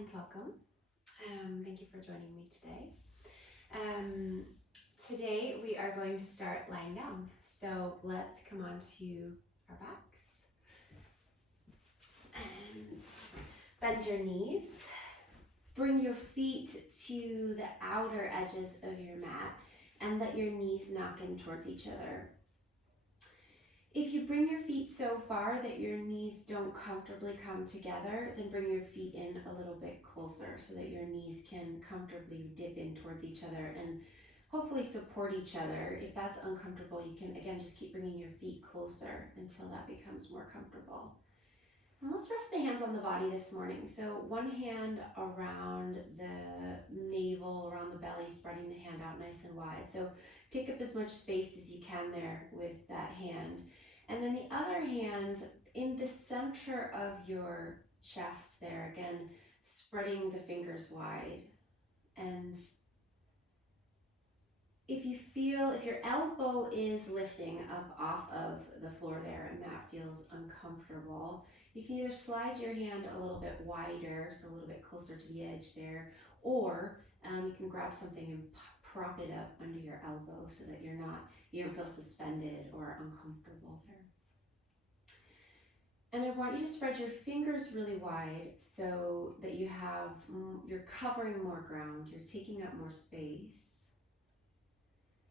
and welcome. Thank you for joining me today. Um, Today we are going to start lying down. So let's come onto our backs and bend your knees. Bring your feet to the outer edges of your mat and let your knees knock in towards each other. If you bring your feet so far that your knees don't comfortably come together, then bring your feet in a little bit closer so that your knees can comfortably dip in towards each other and hopefully support each other. If that's uncomfortable, you can again just keep bringing your feet closer until that becomes more comfortable. And let's rest the hands on the body this morning. So one hand around the navel, around the belly, spreading the hand out nice and wide. So take up as much space as you can there with that hand. And then the other hand in the center of your chest there, again, spreading the fingers wide. And if your elbow is lifting up off of the floor there and that feels uncomfortable, you can either slide your hand a little bit wider, so a little bit closer to the edge there, or you can grab something and prop it up under your elbow so that you don't feel suspended or uncomfortable there. And I want you to spread your fingers really wide so that you're covering more ground, you're taking up more space.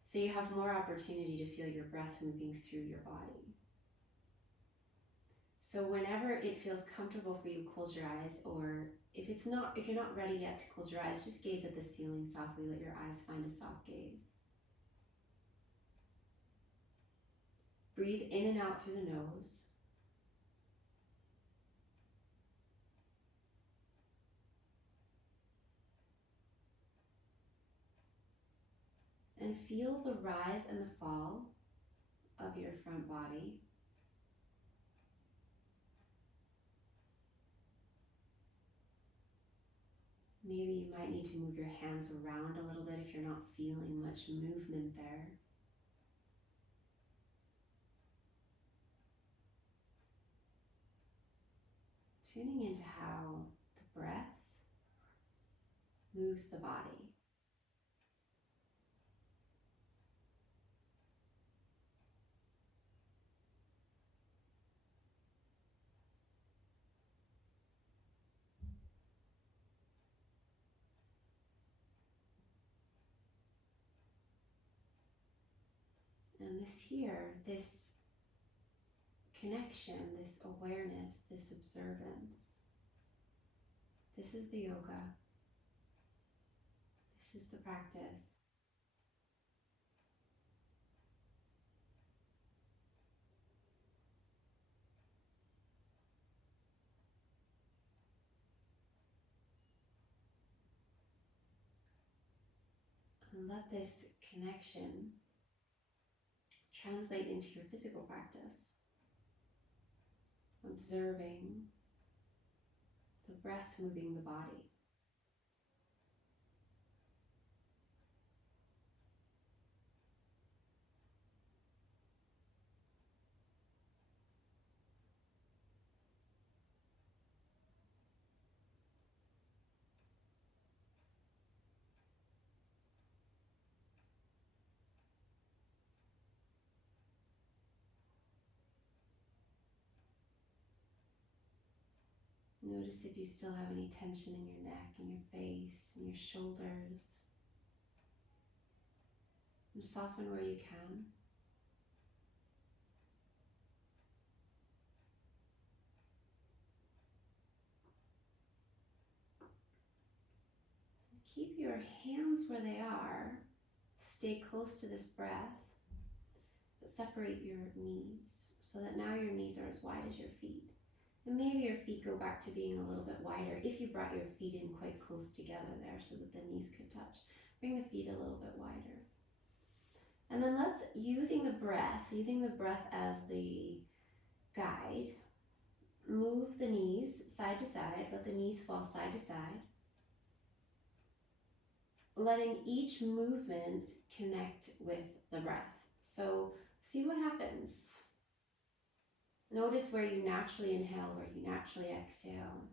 So you have more opportunity to feel your breath moving through your body. So whenever it feels comfortable for you, close your eyes, or if you're not ready yet to close your eyes, just gaze at the ceiling softly, let your eyes find a soft gaze. Breathe in and out through the nose. And feel the rise and the fall of your front body. Maybe you might need to move your hands around a little bit if you're not feeling much movement there. Tuning into how the breath moves the body. And this connection, this awareness, this observance, this is the yoga. This is the practice. And let this connection translate into your physical practice. Observing the breath moving the body. Notice if you still have any tension in your neck, in your face, in your shoulders. And soften where you can. Keep your hands where they are. Stay close to this breath, but separate your knees so that now your knees are as wide as your feet. And maybe your feet go back to being a little bit wider if you brought your feet in quite close together there so that the knees could touch. Bring the feet a little bit wider. And then let's, using the breath as the guide, move the knees side to side. Let the knees fall side to side. Letting each movement connect with the breath. So see what happens. Notice where you naturally inhale, where you naturally exhale.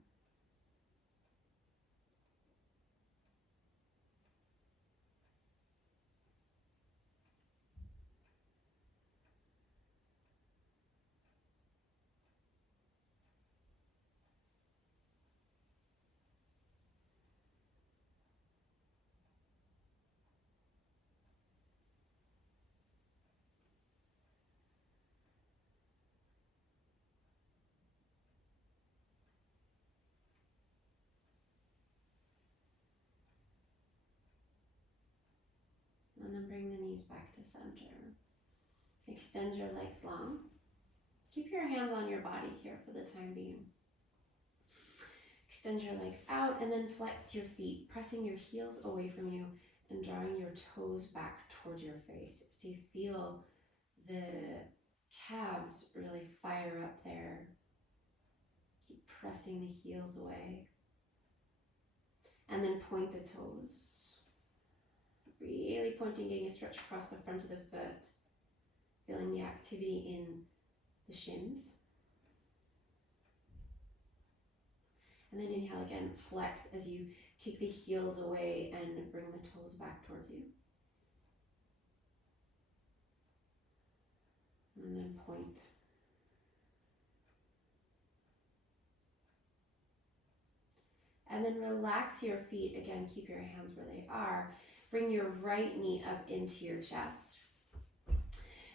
And then bring the knees back to center. Extend your legs long. Keep your hands on your body here for the time being. Extend your legs out and then flex your feet, pressing your heels away from you and drawing your toes back towards your face. So you feel the calves really fire up there. Keep pressing the heels away. And then point the toes. Really pointing, getting a stretch across the front of the foot. Feeling the activity in the shins. And then inhale again, flex as you kick the heels away and bring the toes back towards you. And then point. And then relax your feet. Again, keep your hands where they are. Bring your right knee up into your chest.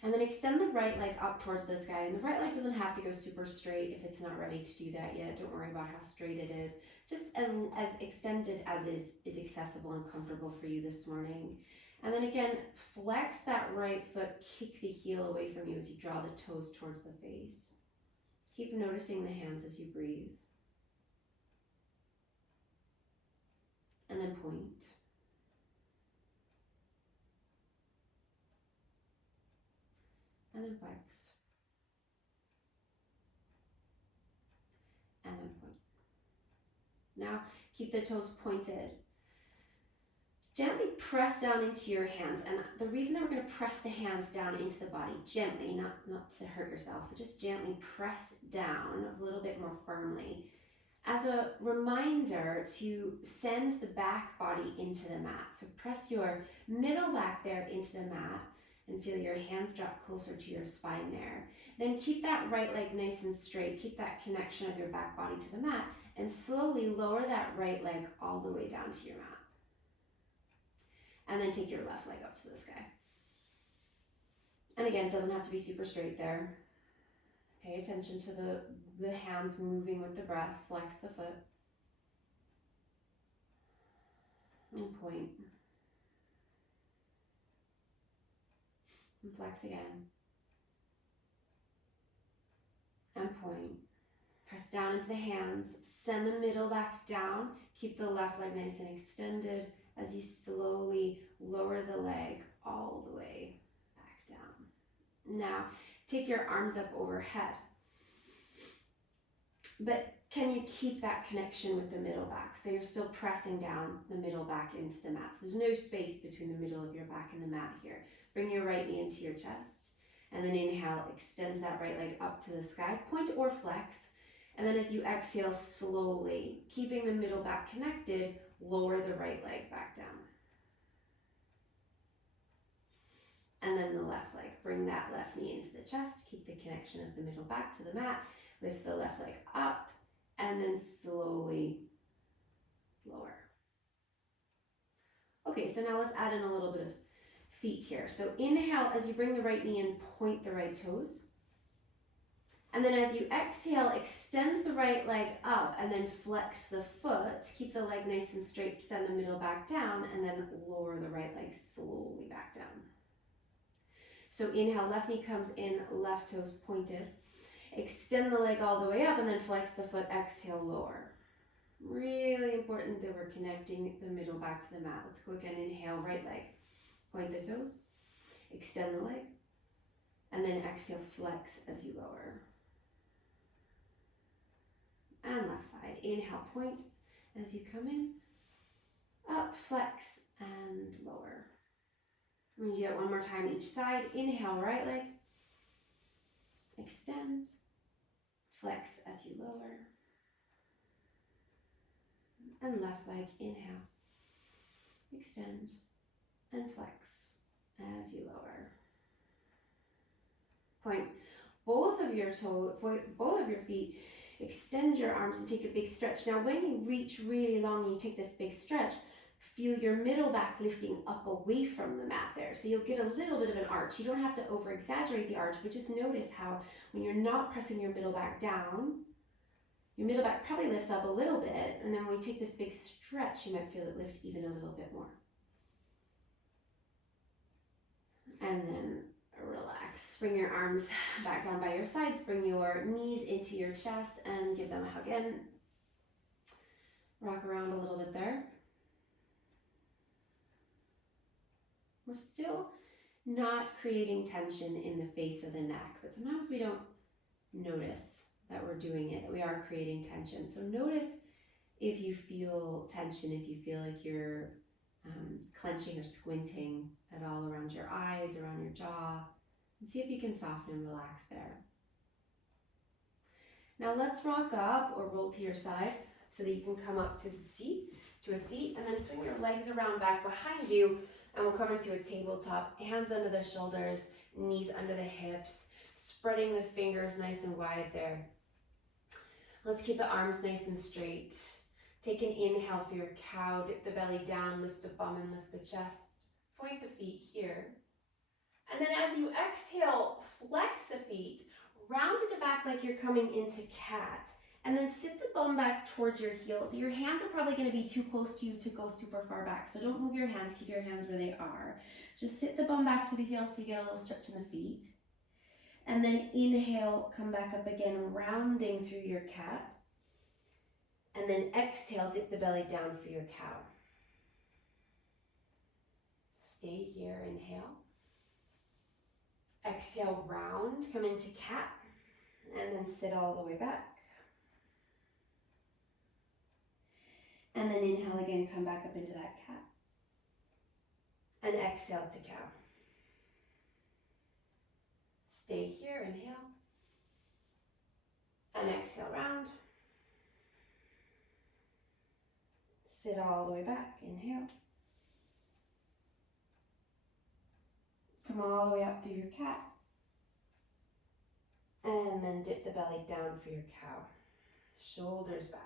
And then extend the right leg up towards the sky. And the right leg doesn't have to go super straight if it's not ready to do that yet. Don't worry about how straight it is. Just as extended as is accessible and comfortable for you this morning. And then again, flex that right foot, kick the heel away from you as you draw the toes towards the face. Keep noticing the hands as you breathe. And then point. And then flex. And then point. Now, keep the toes pointed. Gently press down into your hands. And the reason that we're going to press the hands down into the body, gently, not to hurt yourself, but just gently press down a little bit more firmly, as a reminder to send the back body into the mat. So press your middle back there into the mat and feel your hands drop closer to your spine there. Then keep that right leg nice and straight. Keep that connection of your back body to the mat and slowly lower that right leg all the way down to your mat. And then take your left leg up to the sky. And again, it doesn't have to be super straight there. Pay attention to the hands moving with the breath. Flex the foot. And point. And flex again. And point. Press down into the hands. Send the middle back down. Keep the left leg nice and extended as you slowly lower the leg all the way back down. Now, take your arms up overhead. But can you keep that connection with the middle back? So you're still pressing down the middle back into the mat. So there's no space between the middle of your back and the mat here. Bring your right knee into your chest. And then inhale, extend that right leg up to the sky. Point or flex. And then as you exhale slowly, keeping the middle back connected, lower the right leg back down. And then the left leg. Bring that left knee into the chest. Keep the connection of the middle back to the mat. Lift the left leg up and then slowly lower. Okay, so now let's add in a little bit of feet here. So inhale as you bring the right knee in, point the right toes. And then as you exhale, extend the right leg up and then flex the foot. Keep the leg nice and straight, send the middle back down, and then lower the right leg slowly back down. So inhale, left knee comes in, left toes pointed. Extend the leg all the way up and then flex the foot, exhale, lower. Really important that we're connecting the middle back to the mat. Let's go again, inhale, right leg. Point the toes, extend the leg, and then exhale, flex as you lower. And left side, inhale, point as you come in, up, flex, and lower. I'm going to do that one more time each side. Inhale, right leg, extend, flex as you lower, and left leg, inhale, extend, and flex as you lower. Point both of your toes, both of your feet. Extend your arms and take a big stretch. Now, when you reach really long, you take this big stretch. Feel your middle back lifting up away from the mat there. So you'll get a little bit of an arch. You don't have to over exaggerate the arch, but just notice how when you're not pressing your middle back down, your middle back probably lifts up a little bit. And then when we take this big stretch, you might feel it lift even a little bit more. And then relax. Bring your arms back down by your sides. Bring your knees into your chest and give them a hug in. Rock around a little bit there. We're still not creating tension in the face of the neck, but sometimes we don't notice that we're doing it, that we are creating tension. So notice if you feel tension, if you feel like you're clenching or squinting at all around your eyes, around your jaw, and see if you can soften and relax there. Now let's rock up or roll to your side so that you can come up to a seat, and then swing your legs around back behind you, and we'll come into a tabletop, hands under the shoulders, knees under the hips, spreading the fingers nice and wide there. Let's keep the arms nice and straight. Take an inhale for your cow, dip the belly down, lift the bum and lift the chest. Point the feet here. And then as you exhale, flex the feet, round to the back like you're coming into cat. And then sit the bum back towards your heels. Your hands are probably going to be too close to you to go super far back. So don't move your hands, keep your hands where they are. Just sit the bum back to the heels so you get a little stretch in the feet. And then inhale, come back up again, rounding through your cat. And then exhale, dip the belly down for your cow. Stay here, inhale. Exhale, round, come into cat. And then sit all the way back. And then inhale again, come back up into that cat. And exhale to cow. Stay here, inhale. And exhale, round. Sit all the way back, inhale. Come all the way up through your cat. And then dip the belly down for your cow. Shoulders back.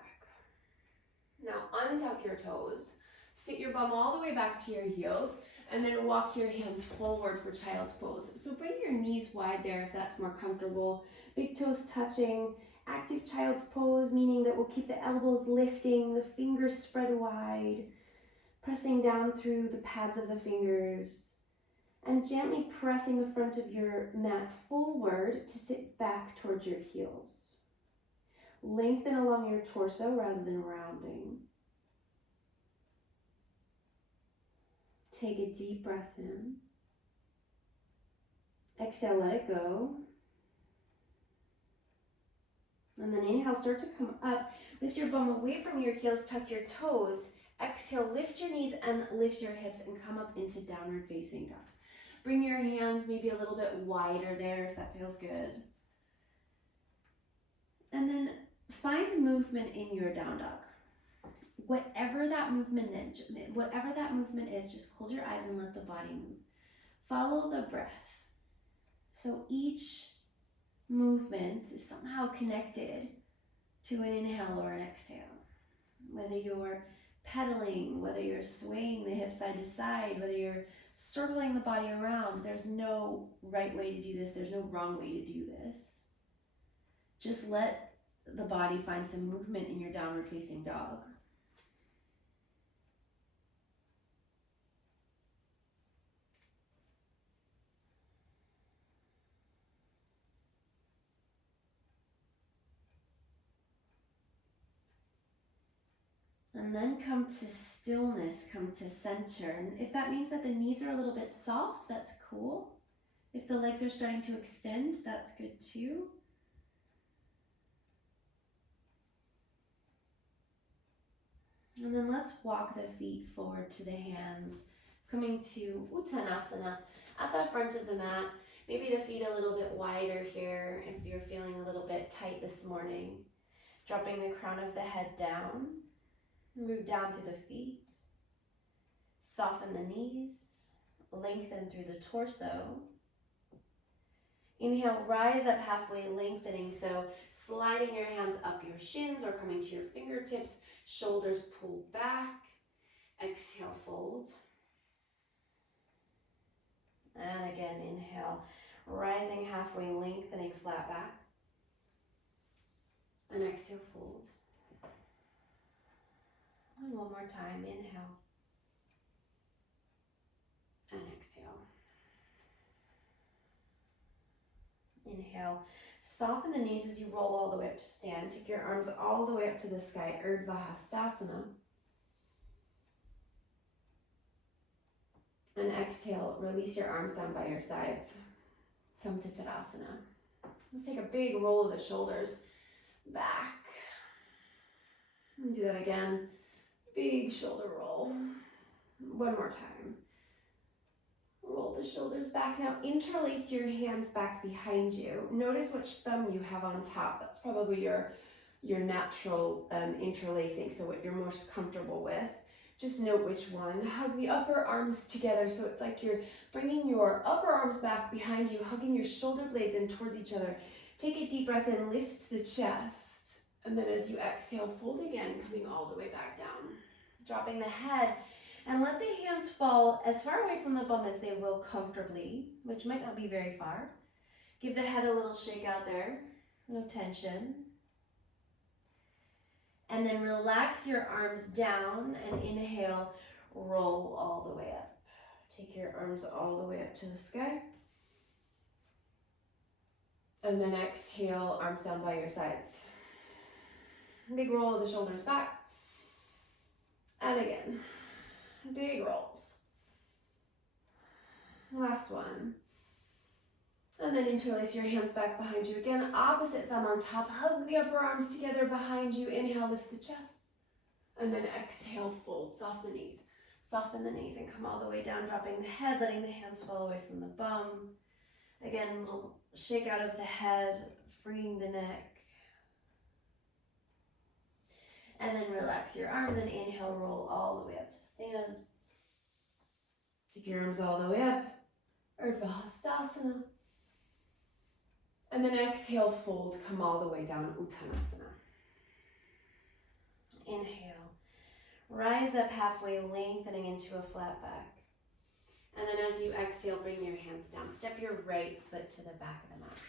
Now untuck your toes. Sit your bum all the way back to your heels. And then walk your hands forward for child's pose. So bring your knees wide there if that's more comfortable. Big toes touching. Active child's pose, meaning that we'll keep the elbows lifting, the fingers spread wide, pressing down through the pads of the fingers, and gently pressing the front of your mat forward to sit back towards your heels. Lengthen along your torso rather than rounding. Take a deep breath in. Exhale, let it go. And then inhale, start to come up. Lift your bum away from your heels, tuck your toes. Exhale, lift your knees and lift your hips and come up into downward facing dog. Bring your hands maybe a little bit wider there if that feels good. And then find movement in your down dog. Whatever that movement is, just close your eyes and let the body move. Follow the breath. So each movement is somehow connected to an inhale or an exhale. Whether you're pedaling, whether you're swaying the hips side to side, whether you're circling the body around, there's no right way to do this. There's no wrong way to do this. Just let the body find some movement in your downward facing dog. And then come to stillness, come to center. And if that means that the knees are a little bit soft, that's cool. If the legs are starting to extend, that's good too. And then let's walk the feet forward to the hands, coming to Uttanasana at the front of the mat. Maybe the feet a little bit wider here if you're feeling a little bit tight this morning. Dropping the crown of the head down. Move down through the feet. Soften the knees. Lengthen through the torso. Inhale, rise up halfway, lengthening. So sliding your hands up your shins or coming to your fingertips. Shoulders pull back. Exhale, fold. And again, inhale, rising halfway, lengthening flat back. And exhale, fold. And one more time, inhale. And exhale. Inhale. Soften the knees as you roll all the way up to stand. Take your arms all the way up to the sky, Urdhva Hastasana. And exhale, release your arms down by your sides. Come to Tadasana. Let's take a big roll of the shoulders back. And do that again. Big shoulder roll. One more time. Roll the shoulders back. Now interlace your hands back behind you. Notice which thumb you have on top. That's probably your natural interlacing, so what you're most comfortable with. Just note which one. Hug the upper arms together, so it's like you're bringing your upper arms back behind you, hugging your shoulder blades in towards each other. Take a deep breath in, lift the chest. And then as you exhale, fold again, coming all the way back down. Dropping the head. And let the hands fall as far away from the bum as they will comfortably, which might not be very far. Give the head a little shake out there, no tension. And then relax your arms down and inhale, roll all the way up. Take your arms all the way up to the sky. And then exhale, arms down by your sides. Big roll of the shoulders back. And again. Big rolls. Last one. And then interlace your hands back behind you. Again, opposite thumb on top. Hug the upper arms together behind you. Inhale, lift the chest. And then exhale, fold. Soften the knees. Soften the knees and come all the way down, dropping the head, letting the hands fall away from the bum. Again, a little shake out of the head, freeing the neck. And then relax your arms and inhale, roll all the way up to stand. Take your arms all the way up, Urdhva Hastasana. And then exhale, fold, come all the way down, Uttanasana. Inhale, rise up halfway, lengthening into a flat back. And then as you exhale, bring your hands down. Step your right foot to the back of the mat.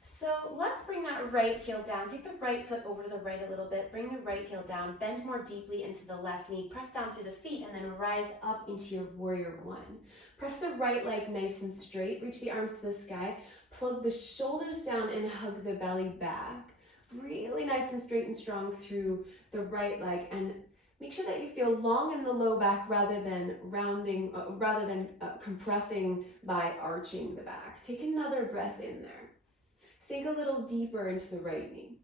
So let's bring that right heel down. Take the right foot over to the right a little bit. Bring the right heel down. Bend more deeply into the left knee. Press down through the feet and then rise up into your warrior one. Press the right leg nice and straight. Reach the arms to the sky. Plug the shoulders down and hug the belly back. Really nice and straight and strong through the right leg. And make sure that you feel long in the low back rather than compressing by arching the back. Take another breath in there. Sink a little deeper into the right knee.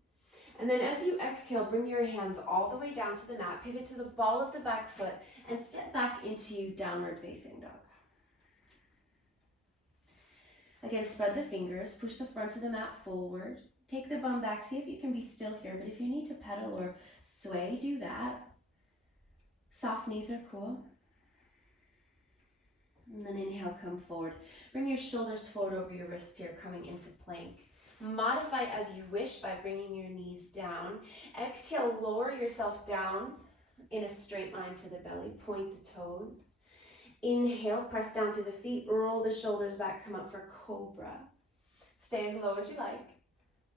And then as you exhale, bring your hands all the way down to the mat, pivot to the ball of the back foot, and step back into downward facing dog. Again, spread the fingers, push the front of the mat forward, take the bum back, see if you can be still here, but if you need to pedal or sway, do that. Soft knees are cool. And then inhale, come forward. Bring your shoulders forward over your wrists here, coming into plank. Modify as you wish by bringing your knees down. Exhale, lower yourself down in a straight line to the belly. Point the toes. Inhale, press down through the feet. Roll the shoulders back, come up for cobra. Stay as low as you like.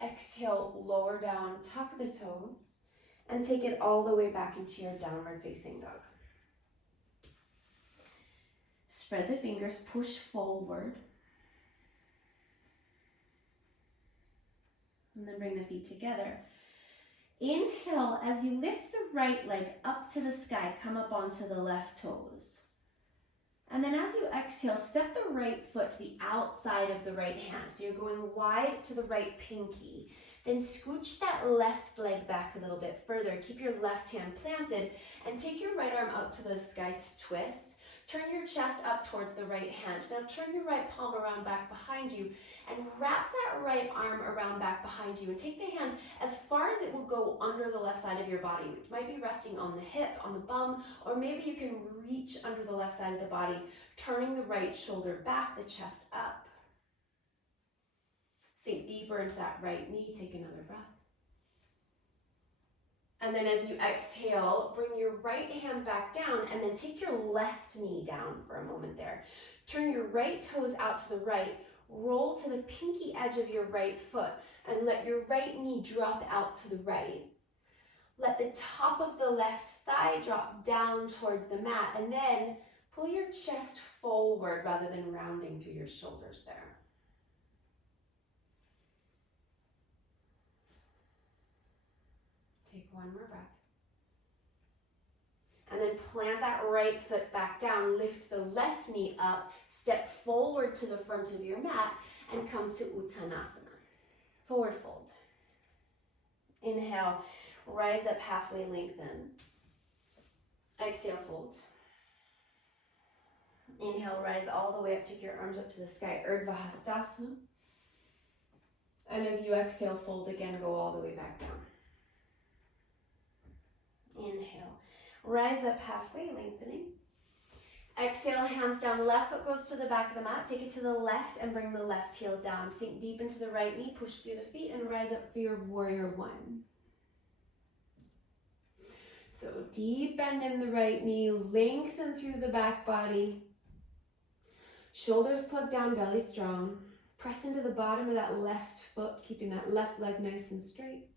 Exhale, lower down, tuck the toes, and take it all the way back into your downward facing dog. Spread the fingers, push forward. And then bring the feet together. Inhale, as you lift the right leg up to the sky, come up onto the left toes. And then as you exhale, step the right foot to the outside of the right hand. So you're going wide to the right pinky. Then scooch that left leg back a little bit further. Keep your left hand planted and take your right arm out to the sky to twist. Turn your chest up towards the right hand. Now turn your right palm around back behind you and wrap that right arm around back behind you and take the hand as far as it will go under the left side of your body. It might be resting on the hip, on the bum, or maybe you can reach under the left side of the body, turning the right shoulder back, the chest up. Sink deeper into that right knee. Take another breath. And then as you exhale, bring your right hand back down and then take your left knee down for a moment there. Turn your right toes out to the right, roll to the pinky edge of your right foot and let your right knee drop out to the right. Let the top of the left thigh drop down towards the mat and then pull your chest forward rather than rounding through your shoulders there. One more breath. And then plant that right foot back down, lift the left knee up, step forward to the front of your mat, and come to Uttanasana. Forward fold. Inhale, rise up halfway, lengthen. Exhale, fold. Inhale, rise all the way up, take your arms up to the sky, Urdhva Hastasana. And as you exhale, fold again, go all the way back down. Inhale, rise up halfway, lengthening. Exhale, hands down, left foot goes to the back of the mat, take it to the left and bring the left heel down. Sink deep into the right knee, push through the feet and rise up for your warrior one. So deep bend in the right knee, lengthen through the back body. Shoulders plug down, belly strong. Press into the bottom of that left foot, keeping that left leg nice and straight.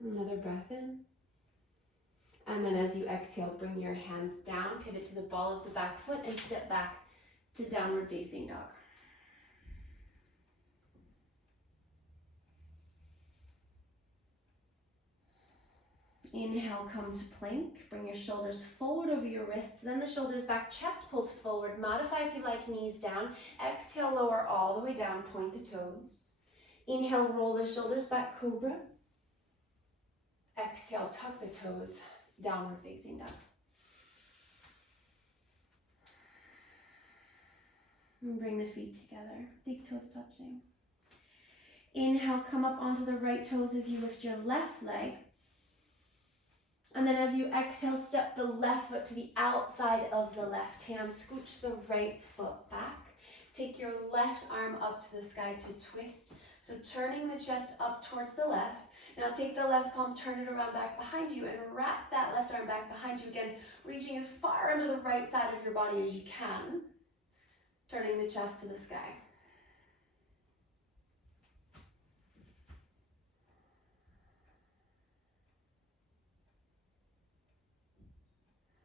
Another breath in. And then as you exhale, bring your hands down, pivot to the ball of the back foot and step back to downward facing dog. Inhale, come to plank. Bring your shoulders forward over your wrists, then the shoulders back, chest pulls forward. Modify if you like, knees down. Exhale, lower all the way down, point the toes. Inhale, roll the shoulders back, cobra. Exhale, tuck the toes, downward facing dog. And bring the feet together, big toes touching. Inhale, come up onto the right toes as you lift your left leg. And then as you exhale, step the left foot to the outside of the left hand. Scooch the right foot back. Take your left arm up to the sky to twist. So turning the chest up towards the left. Now take the left palm, turn it around back behind you and wrap that left arm back behind you again, reaching as far under the right side of your body as you can. Turning the chest to the sky.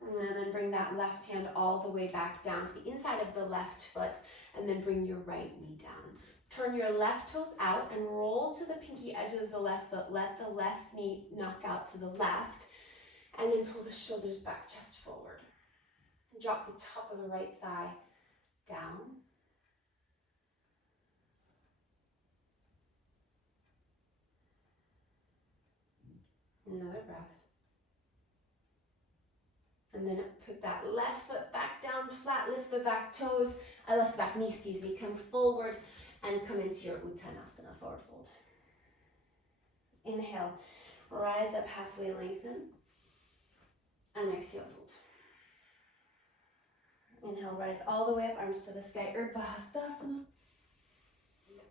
And then bring that left hand all the way back down to the inside of the left foot, and then bring your right knee down. Turn your left toes out and roll to the pinky edge of the left foot. Let the left knee knock out to the left, and then pull the shoulders back, chest forward. Drop the top of the right thigh down. Another breath. And then put that left foot back down flat, lift the back toes, left back knee, excuse me, come forward and come into your Uttanasana, forward fold. Inhale, rise up halfway, lengthen, and exhale, fold. Inhale, rise all the way up, arms to the sky, Urdhva Hastasana.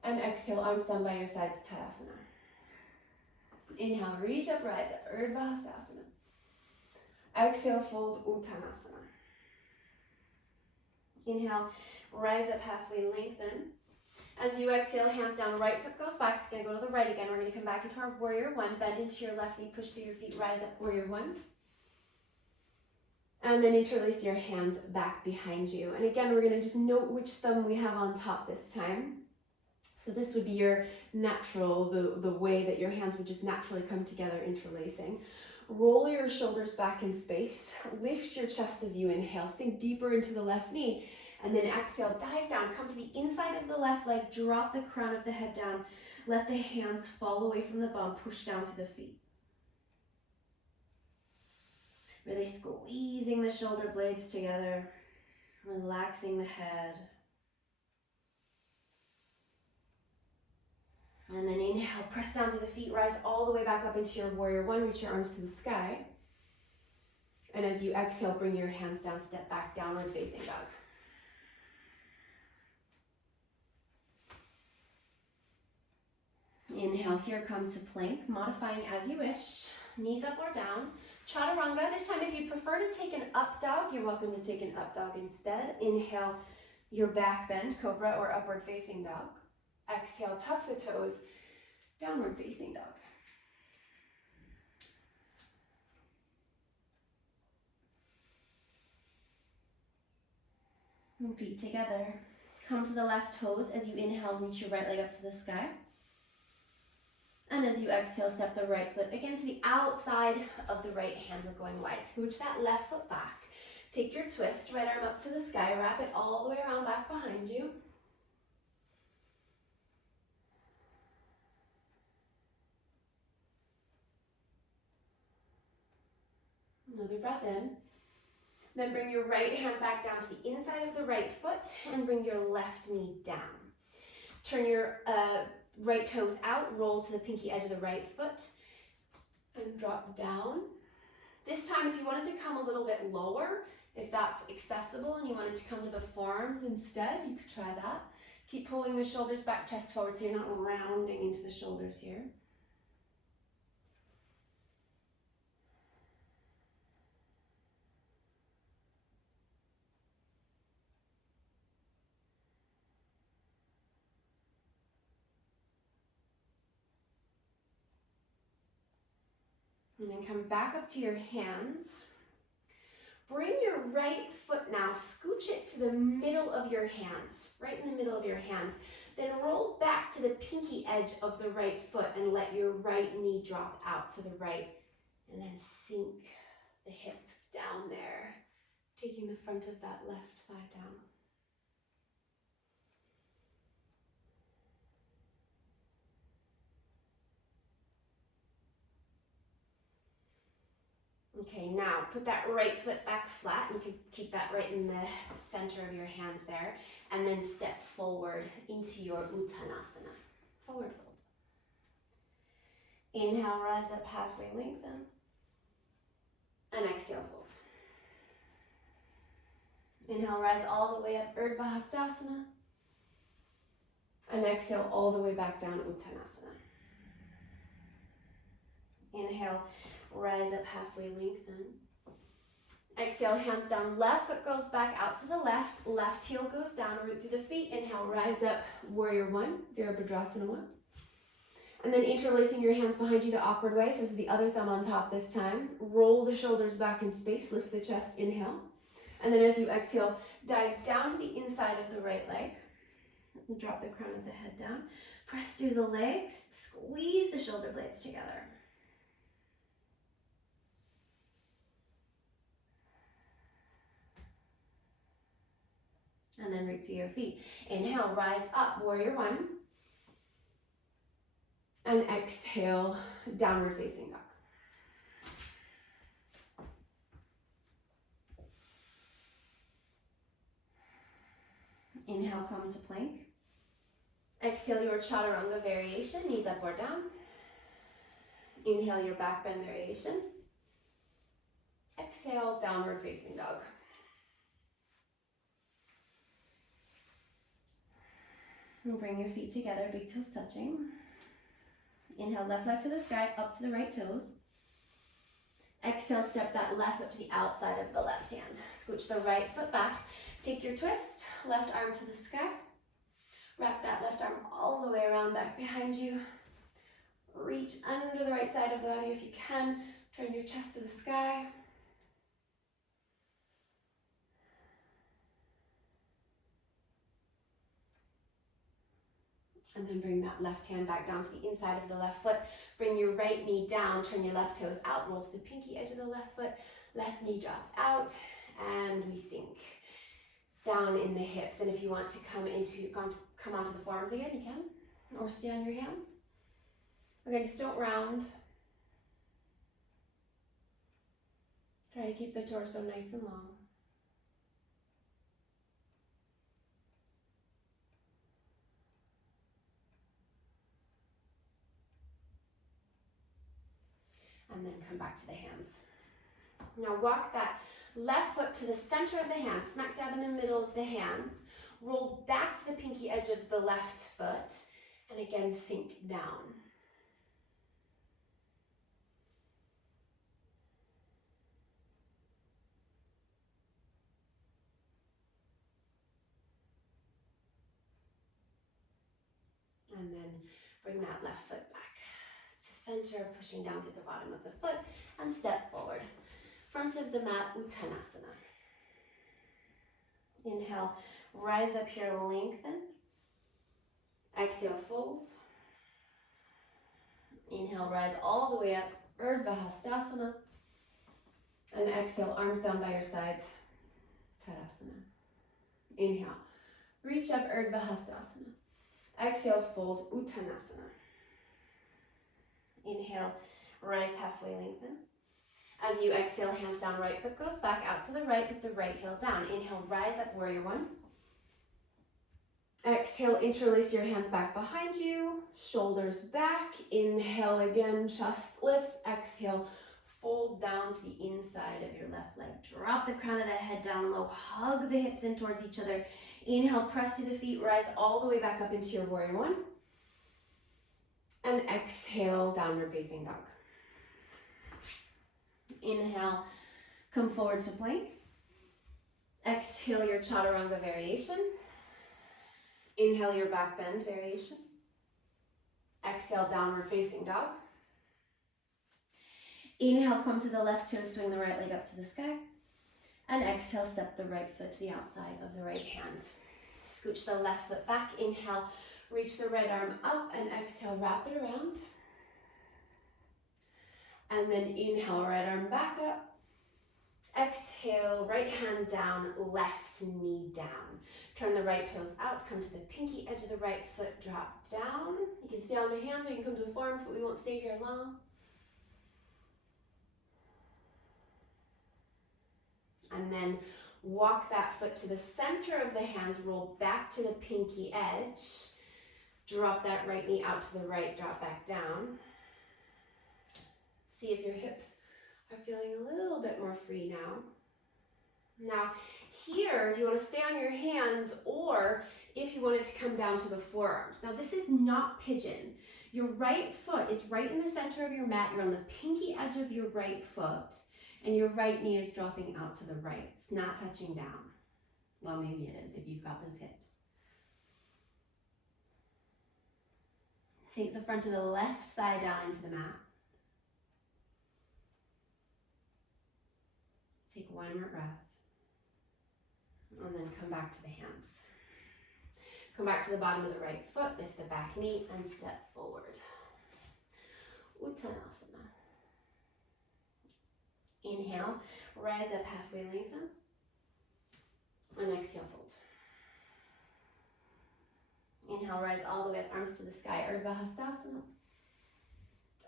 And exhale, arms down by your sides, Tadasana. Inhale, reach up, rise up, Urdhva Hastasana. Exhale, fold, Uttanasana. Inhale, rise up halfway, lengthen. As you exhale, hands down, right foot goes back. It's going to go to the right again. We're going to come back into our warrior one. Bend into your left knee, push through your feet, rise up, warrior one. And then interlace your hands back behind you. And again, we're going to just note which thumb we have on top this time. So this would be your natural, the way that your hands would just naturally come together, interlacing. Roll your shoulders back in space. Lift your chest as you inhale. Sink deeper into the left knee. And then exhale, dive down. Come to the inside of the left leg. Drop the crown of the head down. Let the hands fall away from the bum. Push down to the feet. Really squeezing the shoulder blades together. Relaxing the head. And then inhale, press down to the feet, rise all the way back up into your warrior one, reach your arms to the sky. And as you exhale, bring your hands down, step back, downward facing dog. Inhale, here come to plank, modifying as you wish. Knees up or down. Chaturanga, this time if you prefer to take an up dog, you're welcome to take an up dog instead. Inhale, your back bend, cobra or upward facing dog. Exhale, tuck the toes, downward facing dog. And feet together. Come to the left toes as you inhale, reach your right leg up to the sky. And as you exhale, step the right foot again to the outside of the right hand. We're going wide. Scooch that left foot back. Take your twist, right arm up to the sky. Wrap it all the way around back behind you. Another breath in. Then bring your right hand back down to the inside of the right foot and bring your left knee down. Turn your right toes out, roll to the pinky edge of the right foot and drop down. This time, if you wanted to come a little bit lower, if that's accessible and you wanted to come to the forearms instead, you could try that. Keep pulling the shoulders back, chest forward, so you're not rounding into the shoulders here. And then come back up to your hands. Bring your right foot now, scooch it to the middle of your hands, right in the middle of your hands. Then roll back to the pinky edge of the right foot and let your right knee drop out to the right. And then sink the hips down there, taking the front of that left thigh down. Okay, now put that right foot back flat. You can keep that right in the center of your hands there. And then step forward into your Uttanasana. Forward fold. Inhale, rise up halfway, lengthen. And exhale, fold. Inhale, rise all the way up, Urdhva Hastasana. And exhale all the way back down, Uttanasana. Inhale, rise up halfway, lengthen. Exhale, hands down, left foot goes back out to the left, left heel goes down, root through the feet. Inhale, rise up, Warrior One, Virabhadrasana One. And then interlacing your hands behind you the awkward way, so this is the other thumb on top this time. Roll the shoulders back in space, lift the chest, inhale. And then as you exhale, dive down to the inside of the right leg. Drop the crown of the head down. Press through the legs, squeeze the shoulder blades together. And then root through your feet. Inhale, rise up, Warrior One. And exhale, downward facing dog. Inhale, come to plank. Exhale your chaturanga variation, knees up or down. Inhale your back bend variation. Exhale, downward facing dog. And bring your feet together, big toes touching. Inhale, left leg to the sky, up to the right toes. Exhale, step that left foot to the outside of the left hand. Scooch the right foot back. Take your twist, left arm to the sky. Wrap that left arm all the way around back behind you. Reach under the right side of the body if you can. Turn your chest to the sky. And then bring that left hand back down to the inside of the left foot. Bring your right knee down, turn your left toes out, roll to the pinky edge of the left foot. Left knee drops out, and we sink down in the hips. And if you want to come onto the forearms again, you can, or stay on your hands. Again, just don't round. Try to keep the torso nice and long. And then come back to the hands. Now walk that left foot to the center of the hands, smack dab in the middle of the hands. Roll back to the pinky edge of the left foot, and again sink down. And then bring that left foot back to center, pushing down through the bottom of the foot, and step forward. Front of the mat, Uttanasana. Inhale, rise up here, lengthen. Exhale, fold. Inhale, rise all the way up, Urdhva Hastasana. And exhale, arms down by your sides, Tadasana. Inhale, reach up, Urdhva Hastasana. Exhale, fold, Uttanasana. Inhale, rise halfway, lengthen. As you exhale, hands down, right foot goes back out to the right, put the right heel down. Inhale, rise up, warrior one. Exhale, interlace your hands back behind you, shoulders back. Inhale again, chest lifts. Exhale, fold down to the inside of your left leg. Drop the crown of the head down low, hug the hips in towards each other. Inhale, press to the feet, rise all the way back up into your warrior one. And exhale, downward facing dog. Inhale, come forward to plank. Exhale your chaturanga variation. Inhale your back bend variation. Exhale, downward facing dog. Inhale, come to the left toe, swing the right leg up to the sky. And exhale, step the right foot to the outside of the right hand. Scooch the left foot back. Inhale, reach the right arm up, and exhale, wrap it around. And then inhale, right arm back up. Exhale, right hand down, left knee down. Turn the right toes out, come to the pinky edge of the right foot, drop down. You can stay on the hands or you can come to the forearms, but we won't stay here long. And then walk that foot to the center of the hands, roll back to the pinky edge. Drop that right knee out to the right, drop back down. See if your hips are feeling a little bit more free now. Now, here, if you want to stay on your hands or if you want it to come down to the forearms. Now, this is not pigeon. Your right foot is right in the center of your mat. You're on the pinky edge of your right foot, and your right knee is dropping out to the right. It's not touching down. Well, maybe it is if you've got those hips. Sink the front of the left thigh down into the mat. Take one more breath. And then come back to the hands. Come back to the bottom of the right foot, lift the back knee, and step forward. Uttanasana. Inhale, rise up halfway, lengthen. And exhale, fold. Inhale, rise all the way up, arms to the sky, Urdhva Hastasana.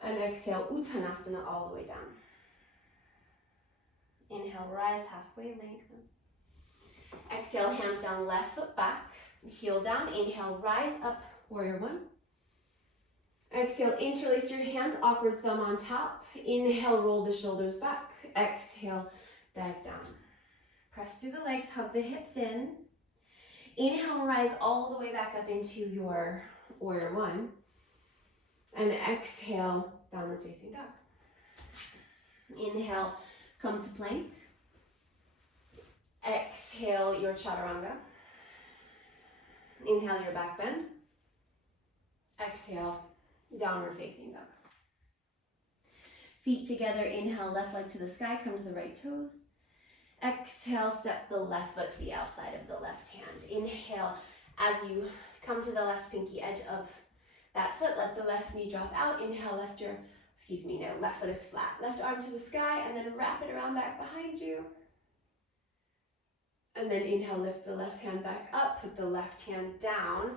And exhale, Uttanasana, all the way down. Inhale, rise halfway, lengthen. Exhale, hands down, left foot back, heel down. Inhale, rise up, warrior one. Exhale, interlace your hands, awkward thumb on top. Inhale, roll the shoulders back. Exhale, dive down. Press through the legs, hug the hips in. Inhale, rise all the way back up into your warrior one. And exhale, downward facing dog. Inhale, come to plank. Exhale your chaturanga. Inhale your back bend. Exhale, downward facing dog. Feet together, inhale, left leg to the sky, come to the right toes. Exhale, step the left foot to the outside of the left hand. Inhale, as you come to the left pinky edge of that foot, let the left knee drop out. Inhale, left foot is flat. Left arm to the sky, and then wrap it around back behind you. And then inhale, lift the left hand back up, put the left hand down,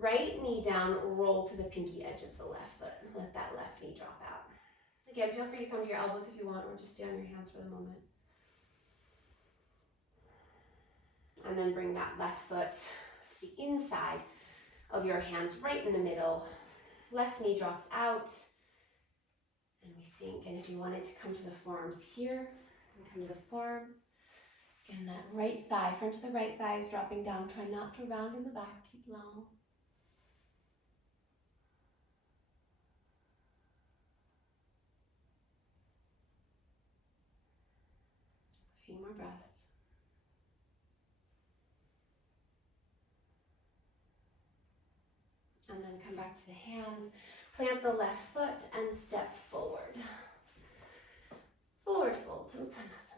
right knee down, roll to the pinky edge of the left foot. Let that left knee drop out. Again, feel free to come to your elbows if you want, or just stay on your hands for the moment. And then bring that left foot to the inside of your hands, right in the middle. Left knee drops out, and we sink. And if you wanted to come to the forearms here, and come to the forearms. Again, that right thigh, front of the right thigh is dropping down. Try not to round in the back, keep long. A few more breaths. And then come back to the hands. Plant the left foot and step forward. Forward fold to Uttanasana.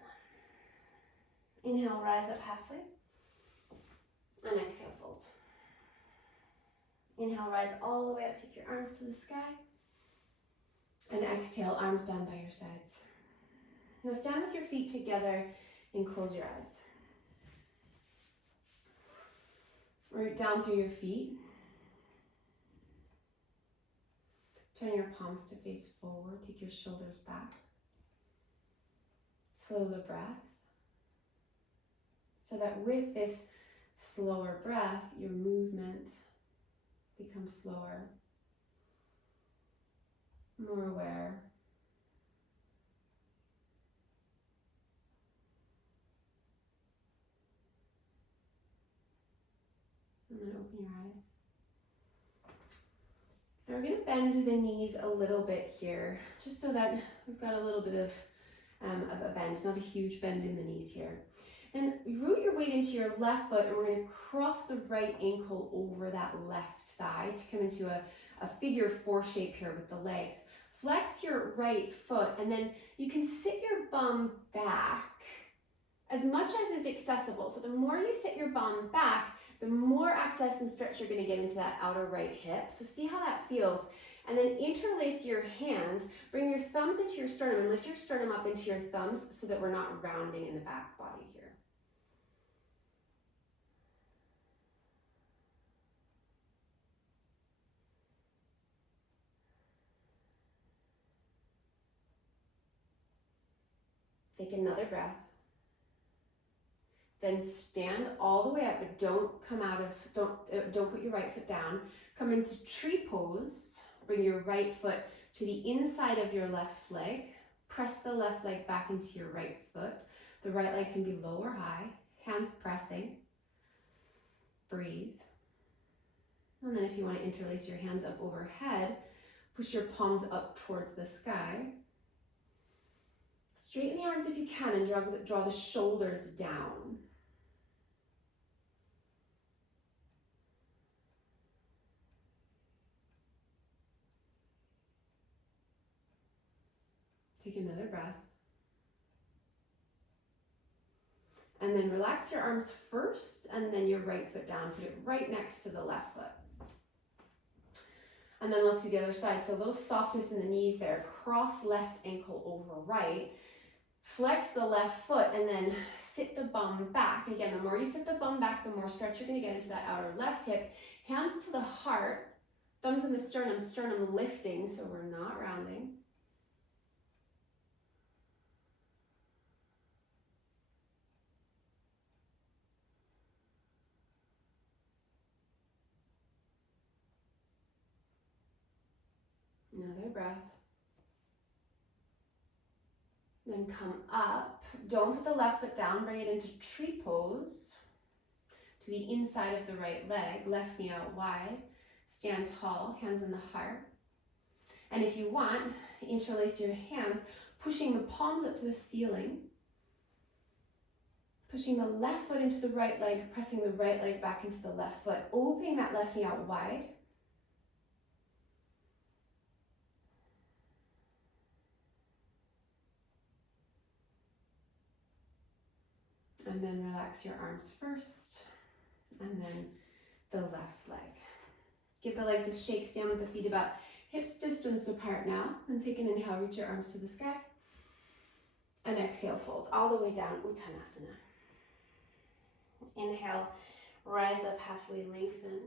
Inhale, rise up halfway. And exhale, fold. Inhale, rise all the way up, take your arms to the sky. And exhale, arms down by your sides. Now stand with your feet together and close your eyes. Root down through your feet. Turn your palms to face forward. Take your shoulders back. Slow the breath. So that with this slower breath, your movement becomes slower, more aware. And then open your eyes. Now we're going to bend the knees a little bit here, just so that we've got a little bit of a bend, not a huge bend in the knees here. Then root your weight into your left foot, and we're going to cross the right ankle over that left thigh to come into a figure four shape here with the legs. Flex your right foot, and then you can sit your bum back as much as is accessible. So the more you sit your bum back, the more access and stretch you're going to get into that outer right hip. So see how that feels. And then interlace your hands, bring your thumbs into your sternum, and lift your sternum up into your thumbs so that we're not rounding in the back body here. Take another breath. Then stand all the way up, but don't come out of, don't put your right foot down. Come into tree pose. Bring your right foot to the inside of your left leg. Press the left leg back into your right foot. The right leg can be low or high. Hands pressing. Breathe. And then if you want to interlace your hands up overhead, push your palms up towards the sky. Straighten the arms if you can and draw the shoulders down. Take another breath. And then relax your arms first, and then your right foot down. Put it right next to the left foot. And then let's do the other side. So a little softness in the knees there. Cross left ankle over right. Flex the left foot, and then sit the bum back. And again, the more you sit the bum back, the more stretch you're going to get into that outer left hip. Hands to the heart. Thumbs in the sternum, sternum lifting, so we're not rounding. Another breath. Then come up. Don't put the left foot down. Bring it into tree pose. To the inside of the right leg. Left knee out wide. Stand tall. Hands in the heart. And if you want, interlace your hands, pushing the palms up to the ceiling. Pushing the left foot into the right leg. Pressing the right leg back into the left foot. Opening that left knee out wide. And then relax your arms first, and then the left leg. Give the legs a shake, stand with the feet about hips distance apart now, and take an inhale, reach your arms to the sky. And exhale, fold all the way down, Uttanasana. Inhale, rise up halfway, lengthen.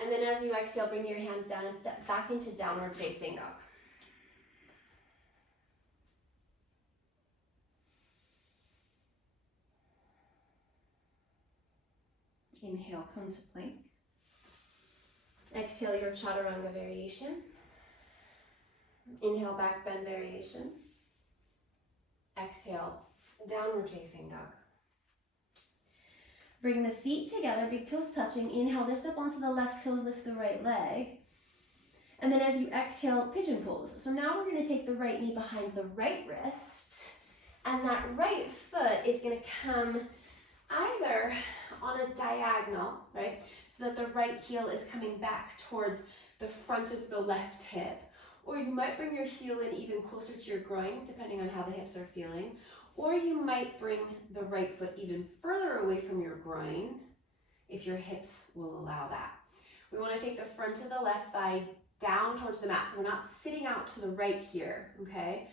And then as you exhale, bring your hands down and step back into downward facing dog. Inhale, come to plank. Exhale your chaturanga variation. Inhale, back bend variation. Exhale, downward facing dog. Bring the feet together, big toes touching. Inhale, lift up onto the left toes, lift the right leg. And then as you exhale, pigeon pose. So now we're going to take the right knee behind the right wrist. And that right foot is going to come either on a diagonal, right? So that the right heel is coming back towards the front of the left hip. Or you might bring your heel in even closer to your groin, depending on how the hips are feeling. Or you might bring the right foot even further away from your groin, if your hips will allow that. We want to take the front of the left thigh down towards the mat. So we're not sitting out to the right here, okay?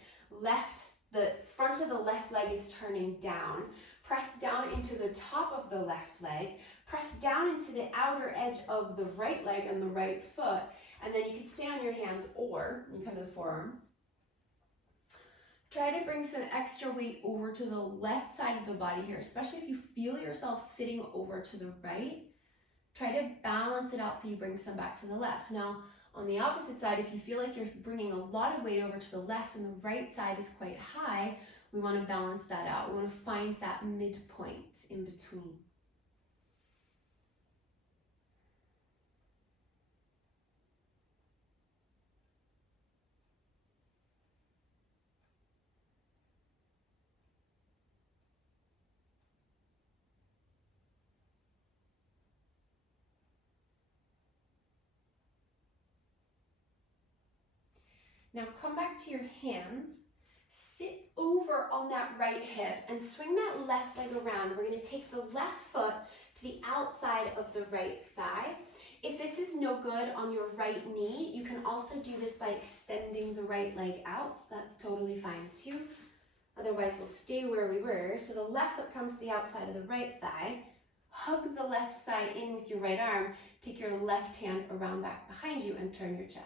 The front of the left leg is turning down. Press down into the top of the left leg. Press down into the outer edge of the right leg and the right foot. And then you can stay on your hands or you come to the forearms. Try to bring some extra weight over to the left side of the body here, especially if you feel yourself sitting over to the right. Try to balance it out so you bring some back to the left. Now, on the opposite side, if you feel like you're bringing a lot of weight over to the left and the right side is quite high, we want to balance that out. We want to find that midpoint in between. Now come back to your hands, sit over on that right hip and swing that left leg around. We're going to take the left foot to the outside of the right thigh. If this is no good on your right knee, you can also do this by extending the right leg out. That's totally fine too. Otherwise, we'll stay where we were. So the left foot comes to the outside of the right thigh. Hug the left thigh in with your right arm. Take your left hand around back behind you and turn your chest.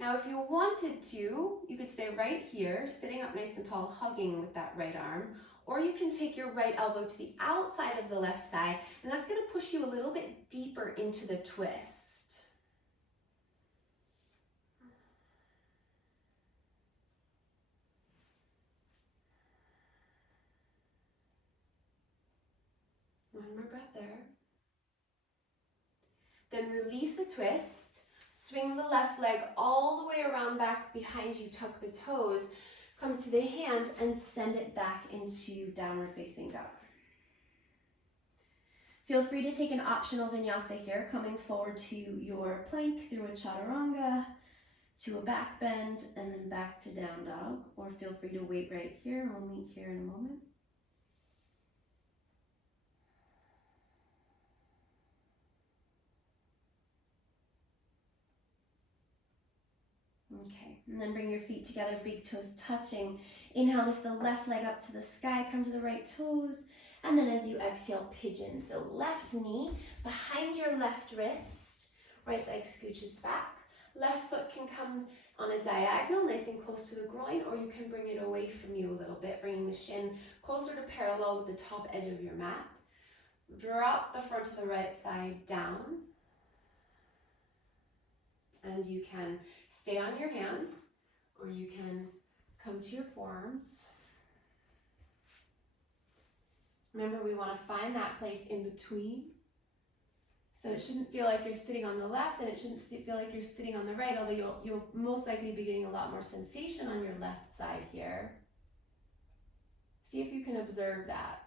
Now, if you wanted to, you could stay right here, sitting up nice and tall, hugging with that right arm, or you can take your right elbow to the outside of the left thigh, and that's going to push you a little bit deeper into the twist. One more breath there. Then release the twist. Swing the left leg all the way around back behind you, tuck the toes, come to the hands and send it back into downward facing dog. Feel free to take an optional vinyasa here, coming forward to your plank through a chaturanga, to a back bend, and then back to down dog, or feel free to wait right here. We'll meet here in a moment. Okay, and then bring your feet together, big toes touching. Inhale, lift the left leg up to the sky, come to the right toes. And then as you exhale, pigeon. So left knee behind your left wrist, right leg scooches back. Left foot can come on a diagonal, nice and close to the groin, or you can bring it away from you a little bit, bringing the shin closer to parallel with the top edge of your mat. Drop the front of the right thigh down. And you can stay on your hands, or you can come to your forearms. Remember, we want to find that place in between. So it shouldn't feel like you're sitting on the left, and it shouldn't feel like you're sitting on the right, although you'll most likely be getting a lot more sensation on your left side here. See if you can observe that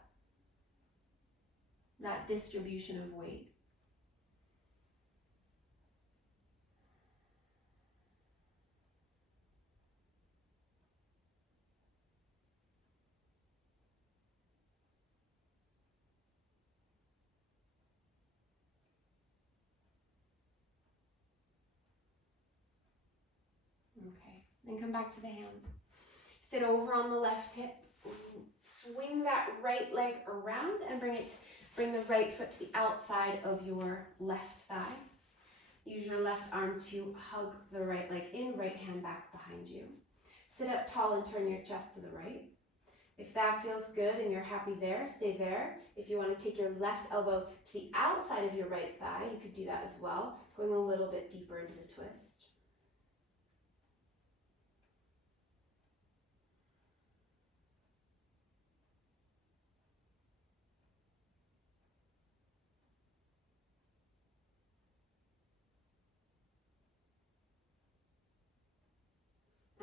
distribution of weight. Okay, then come back to the hands. Sit over on the left hip. Swing that right leg around and bring the right foot to the outside of your left thigh. Use your left arm to hug the right leg in, right hand back behind you. Sit up tall and turn your chest to the right. If that feels good and you're happy there, stay there. If you want to take your left elbow to the outside of your right thigh, you could do that as well, going a little bit deeper into the twist.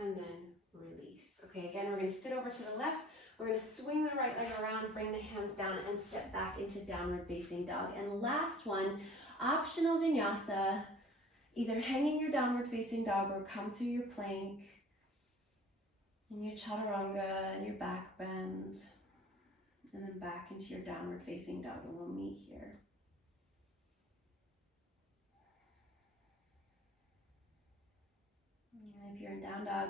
And then release. Okay, again, we're going to sit over to the left. We're going to swing the right leg around, bring the hands down, and step back into downward facing dog. And last one, optional vinyasa. Either hang in your downward facing dog or come through your plank, in your chaturanga, and your back bend, and then back into your downward facing dog, and we'll meet here. And if you're in down dog,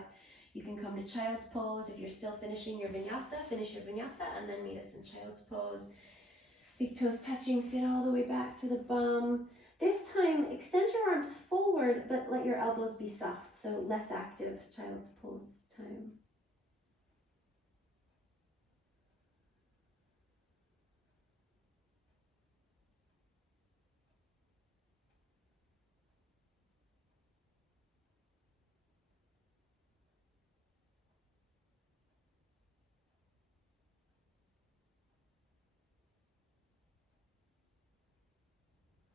you can come to child's pose. If you're still finishing your vinyasa, finish your vinyasa and then meet us in child's pose. Big toes touching, sit all the way back to the bum. This time, extend your arms forward, but let your elbows be soft, so less active child's pose this time.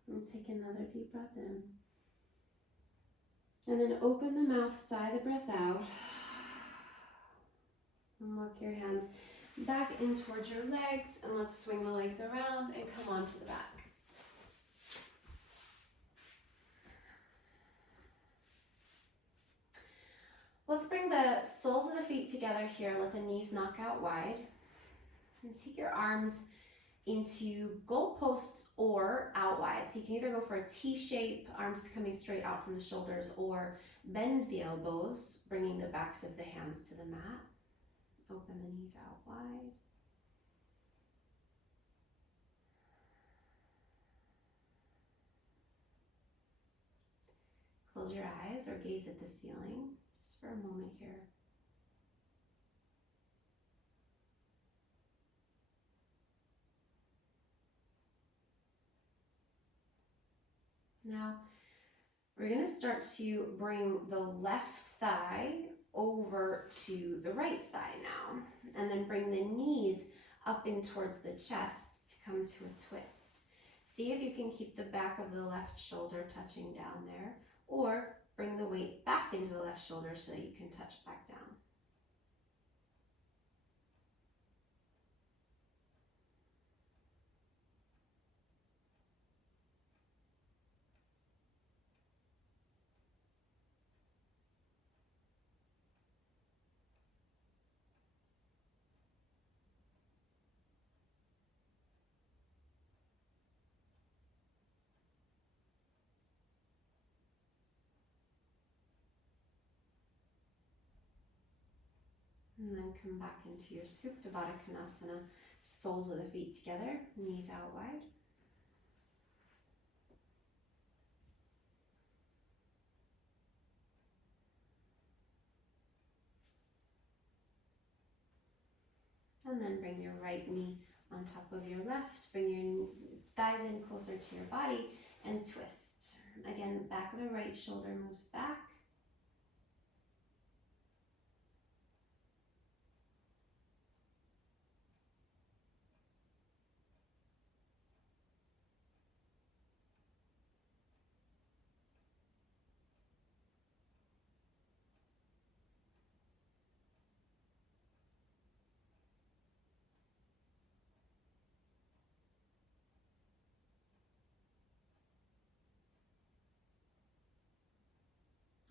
And take another deep breath in. And then open the mouth, sigh the breath out. And walk your hands back in towards your legs, and let's swing the legs around and come onto the back. Let's bring the soles of the feet together here. Let the knees knock out wide. And take your arms into goalposts or out wide. So you can either go for a T shape, arms coming straight out from the shoulders, or bend the elbows, bringing the backs of the hands to the mat. Open the knees out wide. Close your eyes or gaze at the ceiling just for a moment here. Now, we're going to start to bring the left thigh over to the right thigh now, and then bring the knees up in towards the chest to come to a twist. See if you can keep the back of the left shoulder touching down there, or bring the weight back into the left shoulder so that you can touch back down. And then come back into your Supta Baddha Konasana, soles of the feet together, knees out wide. And then bring your right knee on top of your left. Bring your thighs in closer to your body and twist. Again, back of the right shoulder moves back.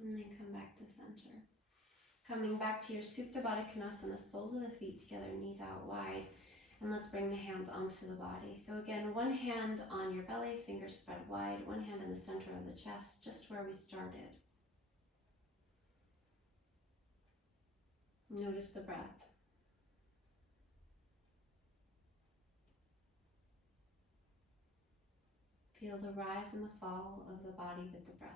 And then come back to center. Coming back to your Supta Baddha Konasana, soles of the feet together, knees out wide. And let's bring the hands onto the body. So again, one hand on your belly, fingers spread wide, one hand in the center of the chest, just where we started. Notice the breath. Feel the rise and the fall of the body with the breath.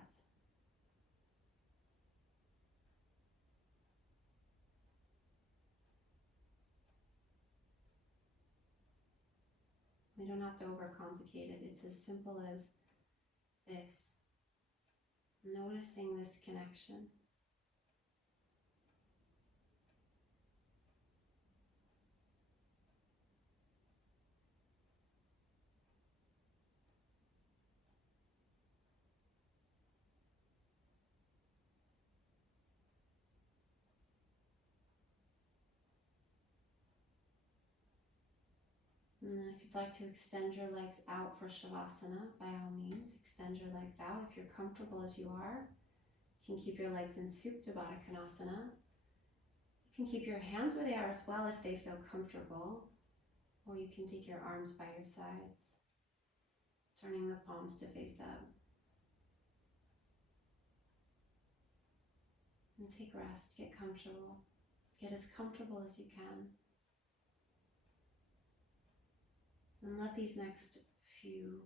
We don't have to overcomplicate it. It's as simple as this. Noticing this connection. And then if you'd like to extend your legs out for Shavasana, by all means, extend your legs out. If you're comfortable as you are, you can keep your legs in Supta Baddha Konasana. You can keep your hands where they are as well if they feel comfortable, or you can take your arms by your sides, turning the palms to face up. And take rest, get comfortable. Get as comfortable as you can. And let these next few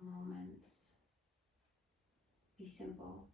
moments be simple.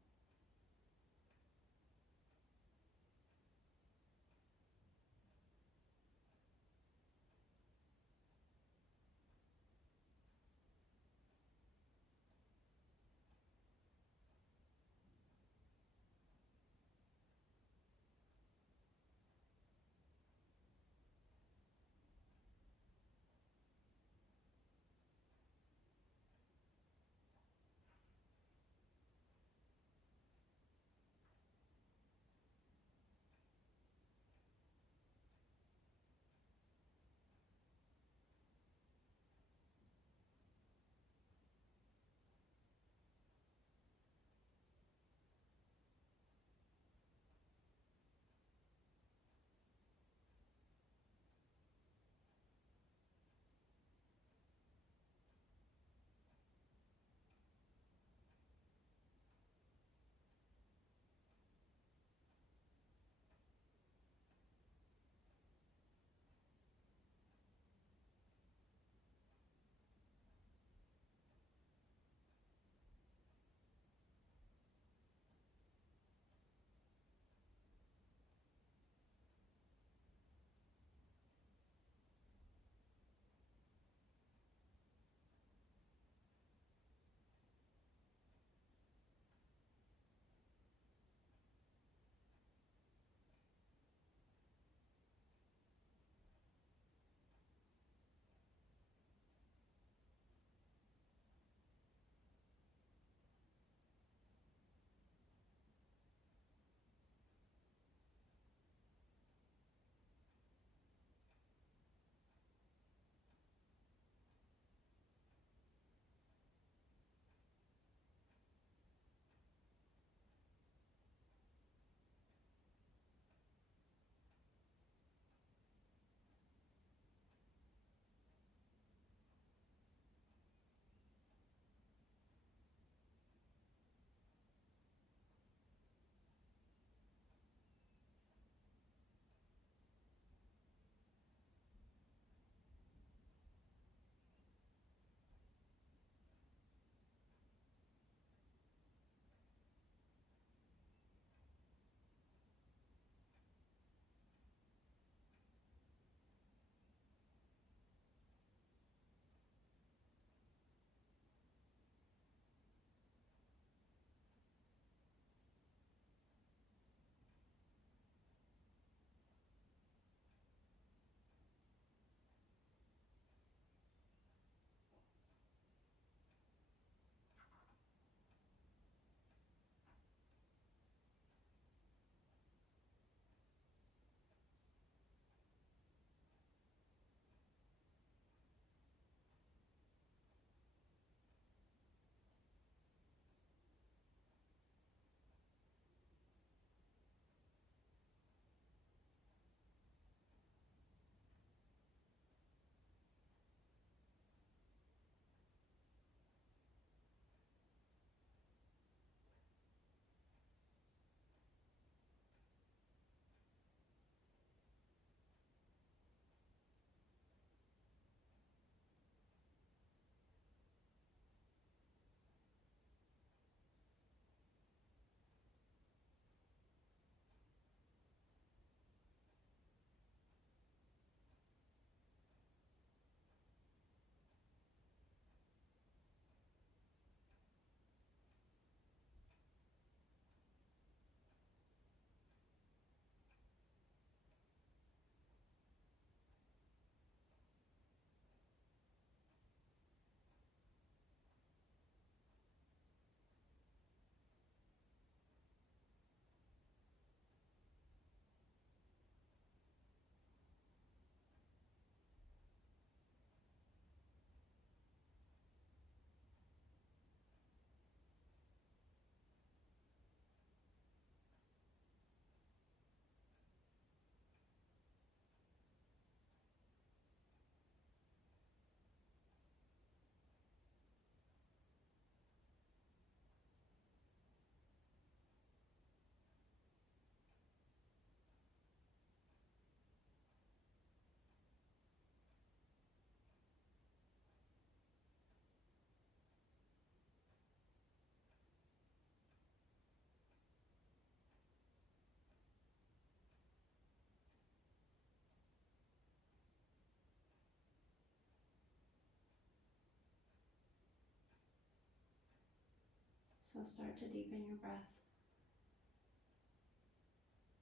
So start to deepen your breath.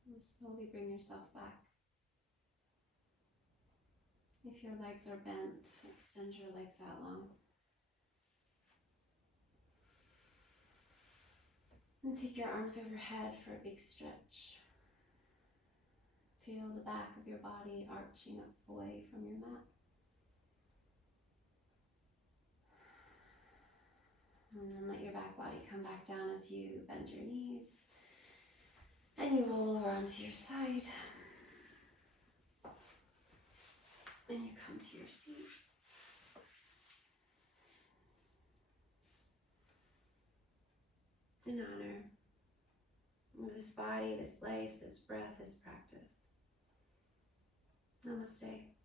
And slowly bring yourself back. If your legs are bent, extend your legs out long. And take your arms overhead for a big stretch. Feel the back of your body arching up away from your mat. And then let your back body come back down as you bend your knees. And you roll over onto your side. And you come to your seat. In honor of this body, this life, this breath, this practice. Namaste.